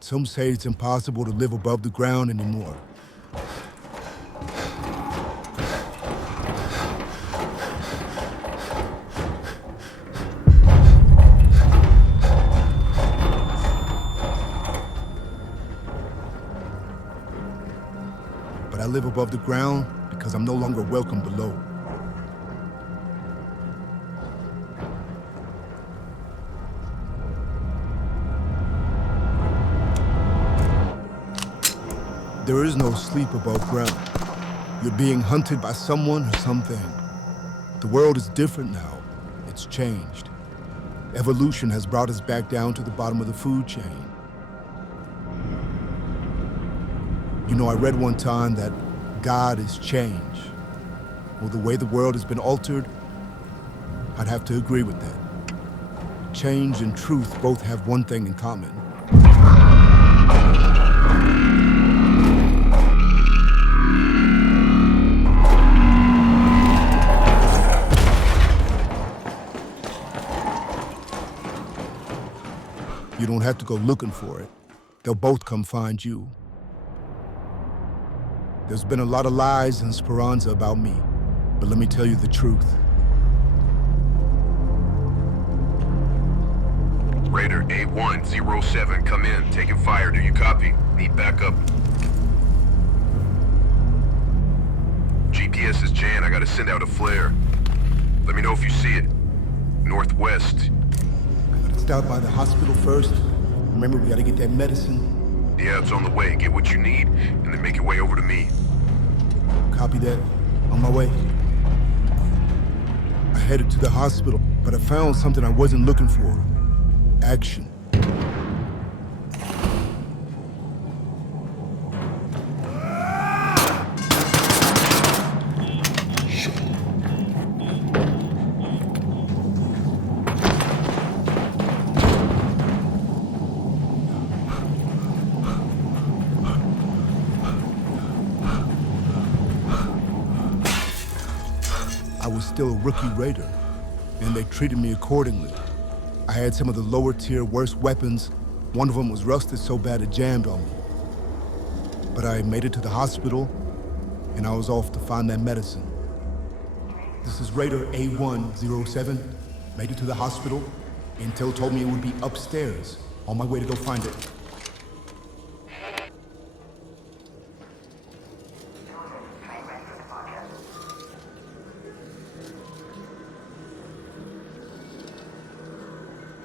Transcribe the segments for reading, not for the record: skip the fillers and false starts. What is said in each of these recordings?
Some say it's impossible to live above the ground anymore. But I live above the ground because I'm no longer welcome below. There is no sleep above ground. You're being hunted by someone or something. The world is different now. It's changed. Evolution has brought us back down to the bottom of the food chain. You know, I read one time that God is change. Well, the way the world has been altered, I'd have to agree with that. Change and truth both have one thing in common. You don't have to go looking for it. They'll both come find you. There's been a lot of lies in Speranza about me, but let me tell you the truth. Raider A107, come in. Taking fire. Do you copy? Need backup. GPS is Jan. I gotta send out a flare. Let me know if you see it. Northwest. Stop by the hospital first. Remember, we gotta get that medicine. Yeah, it's on the way. Get what you need, and then make your way over to me. Copy that. On my way. I headed to the hospital, but I found something I wasn't looking for. Action. I was still a rookie raider, and they treated me accordingly. I had some of the lower tier worst weapons. One of them was rusted so bad it jammed on me. But I made it to the hospital, and I was off to find that medicine. This is Raider A107. Made it to the hospital. Intel told me it would be upstairs. On my way to go find it.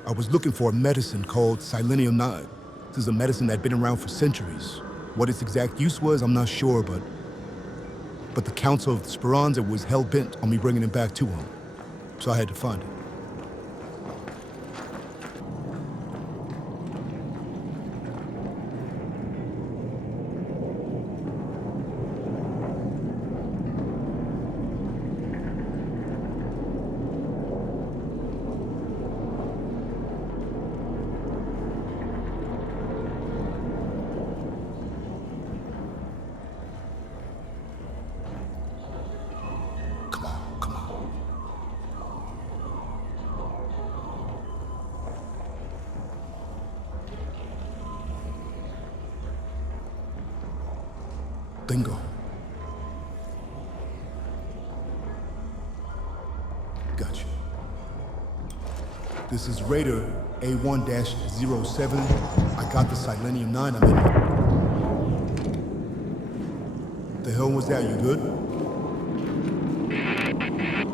I was looking for a medicine called Selenium 9. This is a medicine that had been around for centuries. What its exact use was, I'm not sure, but the Council of Speranza was hell-bent on me bringing it back to them. So I had to find it. Bingo. Gotcha. This is Raider A1-07. I got the Selenium 9 I'm in. The hell was that? You good?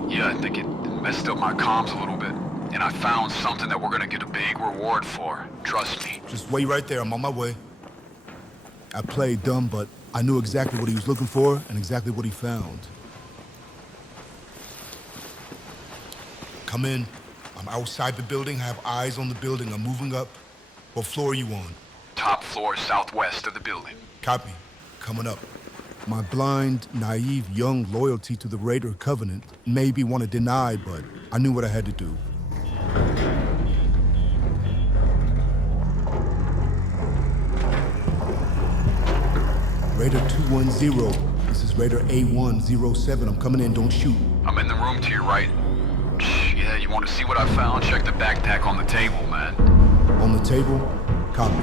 Yeah, I think it messed up my comms a little bit. And I found something that we're gonna get a big reward for. Trust me. Just wait right there. I'm on my way. I played dumb, but I knew exactly what he was looking for and exactly what he found. Come in. I'm outside the building. I have eyes on the building. I'm moving up. What floor are you on? Top floor southwest of the building. Copy. Coming up. My blind, naive, young loyalty to the Raider Covenant maybe want to deny, but I knew what I had to do. Raider 210. This is Raider A107. I'm coming in. Don't shoot. I'm in the room to your right. Yeah, you want to see what I found? Check the backpack on the table, man. On the table? Copy.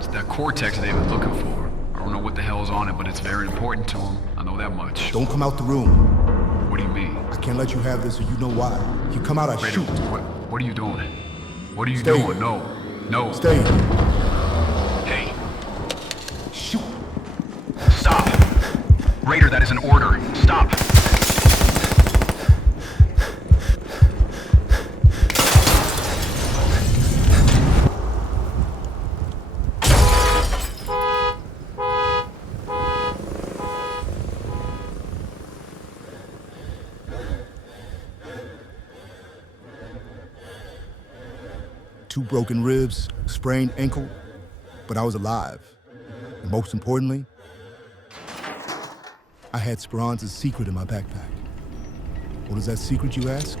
It's that cortex they've been looking for. I don't know what the hell's on it, but it's very important to them. I know that much. Don't come out the room. What do you mean? I can't let you have this, or you know why. If you come out, I Raider, shoot. what are you doing? What are you Stay. doing? No. Stay. Hey, Shoot. stop! Raider, that is an order. Stop! Two broken ribs, sprained ankle, but I was alive. And most importantly, I had Speranza's secret in my backpack. What is that secret, you ask?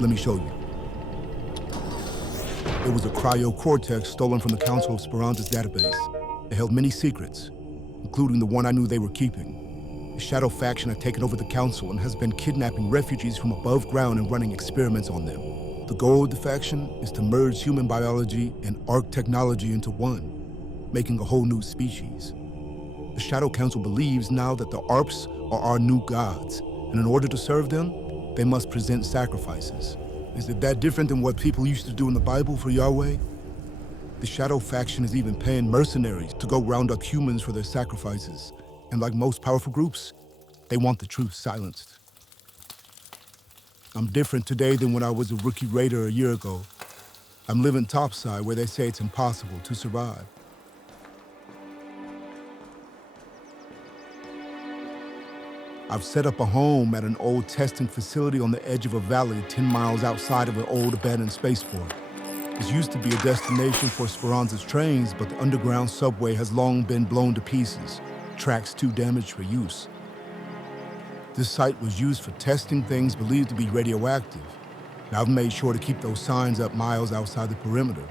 Let me show you. It was a cryocortex stolen from the Council of Speranza's database. It held many secrets, including the one I knew they were keeping. The Shadow faction had taken over the Council and has been kidnapping refugees from above ground and running experiments on them. The goal of the faction is to merge human biology and ARC technology into one, making a whole new species. The Shadow Council believes now that the ARPs are our new gods, and in order to serve them, they must present sacrifices. Is it that different than what people used to do in the Bible for Yahweh? The Shadow faction is even paying mercenaries to go round up humans for their sacrifices, and like most powerful groups, they want the truth silenced. I'm different today than when I was a rookie raider a year ago. I'm living topside where they say it's impossible to survive. I've set up a home at an old testing facility on the edge of a valley 10 miles outside of an old abandoned spaceport. This used to be a destination for Speranza's trains, but the underground subway has long been blown to pieces, tracks too damaged for use. This site was used for testing things believed to be radioactive. Now I've made sure to keep those signs up miles outside the perimeter.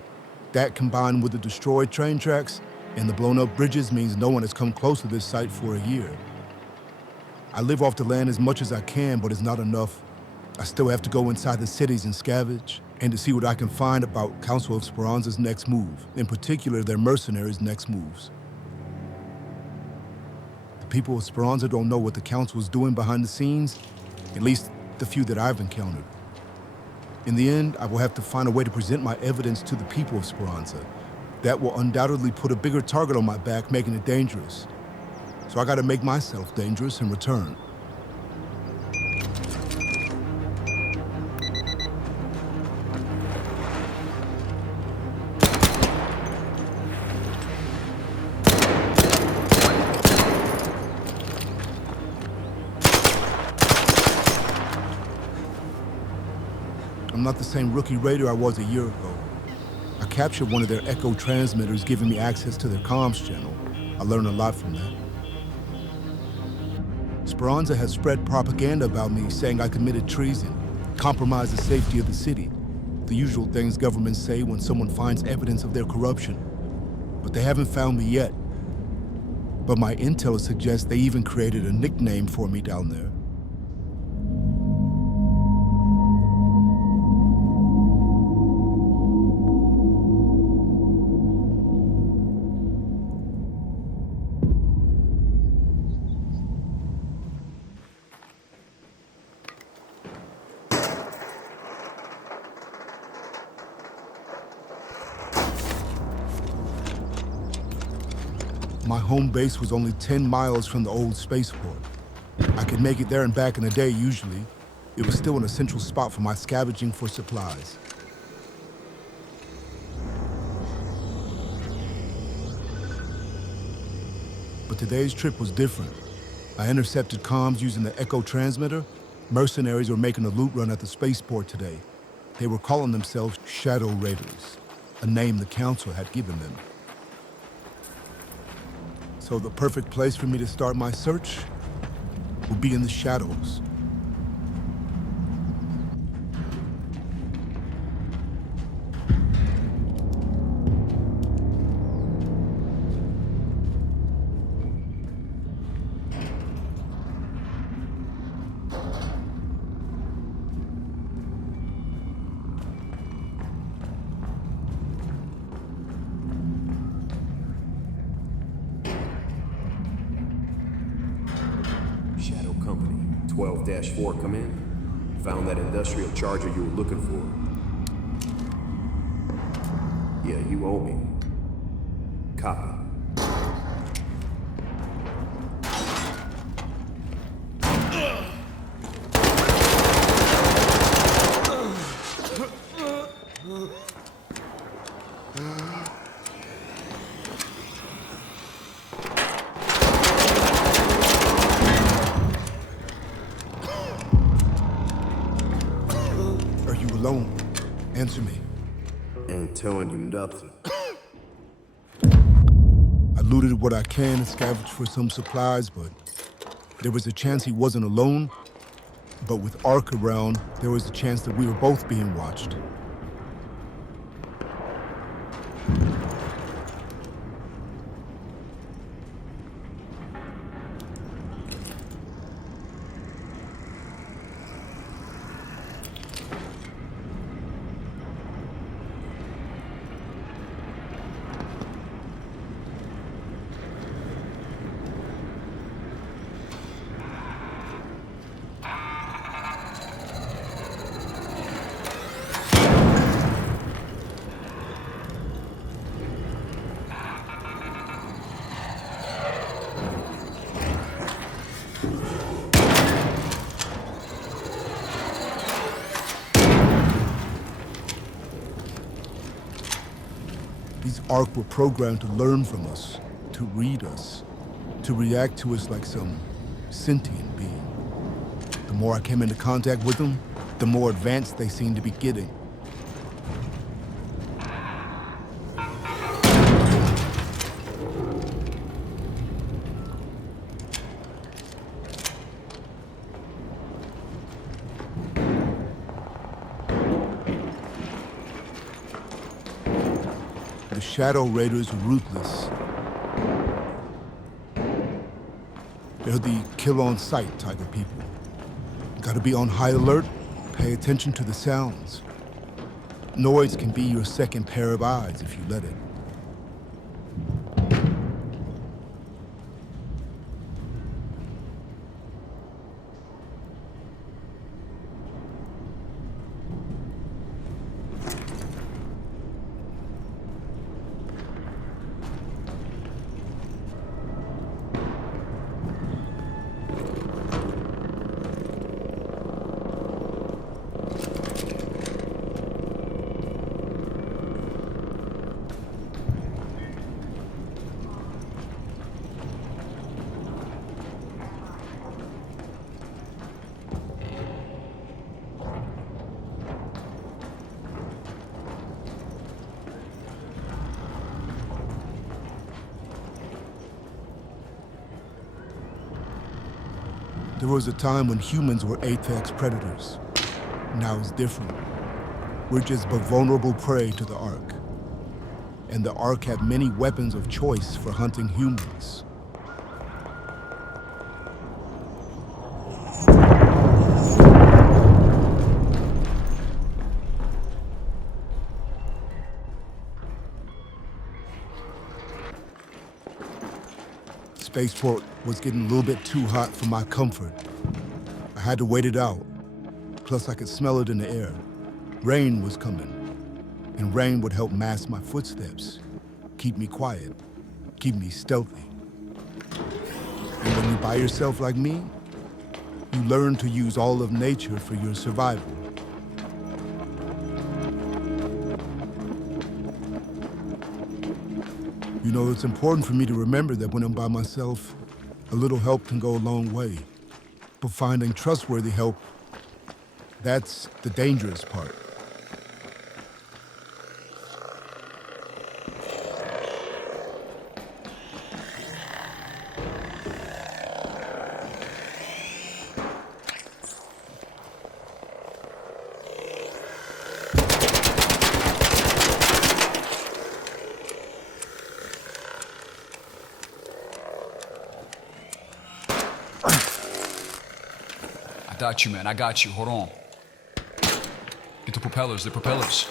That combined with the destroyed train tracks and the blown up bridges means no one has come close to this site for a year. I live off the land as much as I can, but it's not enough. I still have to go inside the cities and scavenge, and to see what I can find about Council of Speranza's next move, in particular their mercenaries' next moves. People of Speranza don't know what the Council is doing behind the scenes, at least the few that I've encountered. In the end, I will have to find a way to present my evidence to the people of Speranza. That will undoubtedly put a bigger target on my back, making it dangerous. So I gotta make myself dangerous in return. I'm not the same rookie raider I was a year ago. I captured one of their echo transmitters, giving me access to their comms channel. I learned a lot from that. Speranza has spread propaganda about me, saying I committed treason, compromised the safety of the city. The usual things governments say when someone finds evidence of their corruption. But they haven't found me yet. But my intel suggests they even created a nickname for me down there. My home base was only 10 miles from the old spaceport. I could make it there and back in a day usually. It was still an essential spot for my scavenging for supplies. But today's trip was different. I intercepted comms using the Echo transmitter. Mercenaries were making a loot run at the spaceport today. They were calling themselves Shadow Raiders, a name the Council had given them. So the perfect place for me to start my search would be in the shadows. 12-4, come in. Found that industrial charger you were looking for. Yeah, you owe me. Copy. Are you alone? Answer me. Ain't telling you nothing. I looted what I can and scavenged for some supplies, but there was a chance he wasn't alone. But with Ark around, there was a chance that we were both being watched. These Ark were programmed to learn from us, to read us, to react to us like some sentient being. The more I came into contact with them, the more advanced they seemed to be getting. The Shadow Raiders are ruthless. They're the kill-on-sight type of people. Gotta be on high alert, pay attention to the sounds. Noise can be your second pair of eyes if you let it. There was a time when humans were apex predators. Now it's different. We're just but vulnerable prey to the Ark. And the Ark had many weapons of choice for hunting humans. Spaceport was getting a little bit too hot for my comfort. I had to wait it out. Plus I could smell it in the air. Rain was coming. And rain would help mask my footsteps, keep me quiet, keep me stealthy. And when you're by yourself like me, you learn to use all of nature for your survival. You know, it's important for me to remember that when I'm by myself, a little help can go a long way. But finding trustworthy help, that's the dangerous part. I got you, man. I got you. Hold on. Get the propellers. The propellers.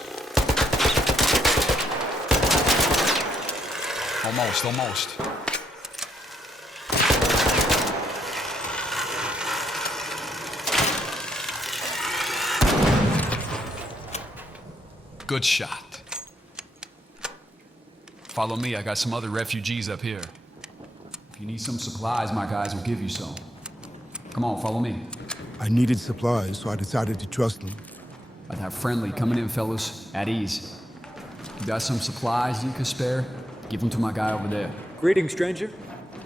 Almost. Good shot. Follow me, I got some other refugees up here. If you need some supplies, my guys will give you some. Come on, follow me. I needed supplies, so I decided to trust them. I'd have friendly coming in, fellas, at ease. You got some supplies you can spare? Give them to my guy over there. Greetings, stranger.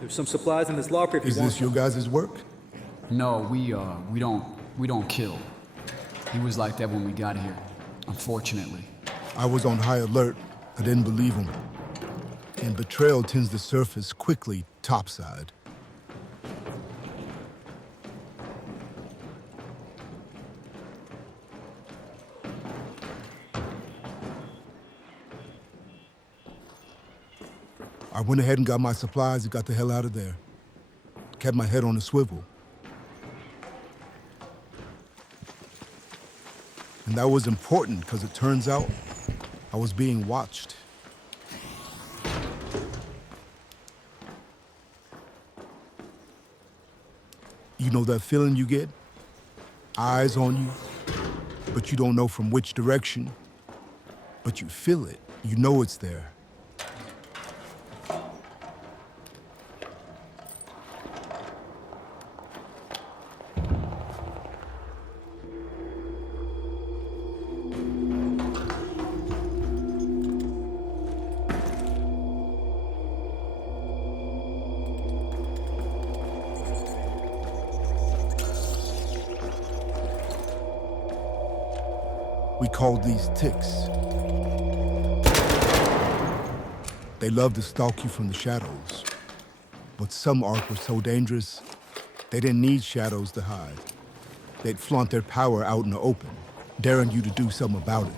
There's some supplies in this locker if you Is want this your guys' work? No, we don't kill. He was like that when we got here, unfortunately. I was on high alert. I didn't believe him. And betrayal tends to surface quickly topside. I went ahead and got my supplies and got the hell out of there. Kept my head on a swivel. And that was important because it turns out I was being watched. You know that feeling you get? Eyes on you, but you don't know from which direction. But you feel it. You know it's there. We called these ticks. They love to stalk you from the shadows. But some Ark were so dangerous, they didn't need shadows to hide. They'd flaunt their power out in the open, daring you to do something about it.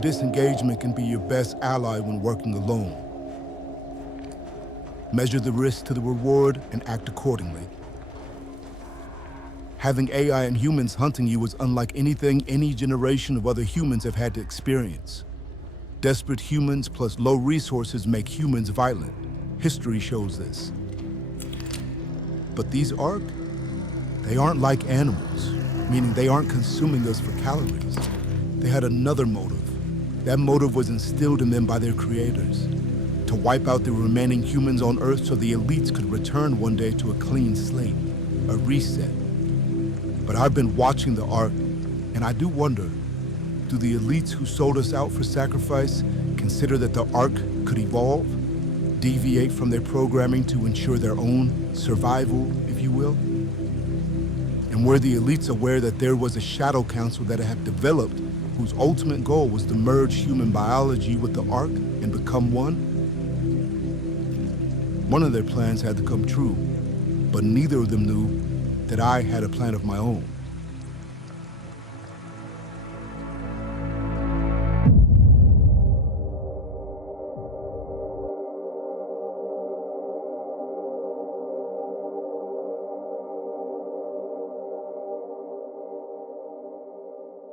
Disengagement can be your best ally when working alone. Measure the risk to the reward and act accordingly. Having AI and humans hunting you is unlike anything any generation of other humans have had to experience. Desperate humans plus low resources make humans violent. History shows this. But these Ark, they aren't like animals, meaning they aren't consuming us for calories. They had another motive. That motive was instilled in them by their creators, to wipe out the remaining humans on Earth so the elites could return one day to a clean slate, a reset. But I've been watching the Ark, and I do wonder, do the elites who sold us out for sacrifice consider that the Ark could evolve, deviate from their programming to ensure their own survival, if you will? And were the elites aware that there was a shadow council that had developed whose ultimate goal was to merge human biology with the Ark and become one? One of their plans had to come true, but neither of them knew that I had a plan of my own.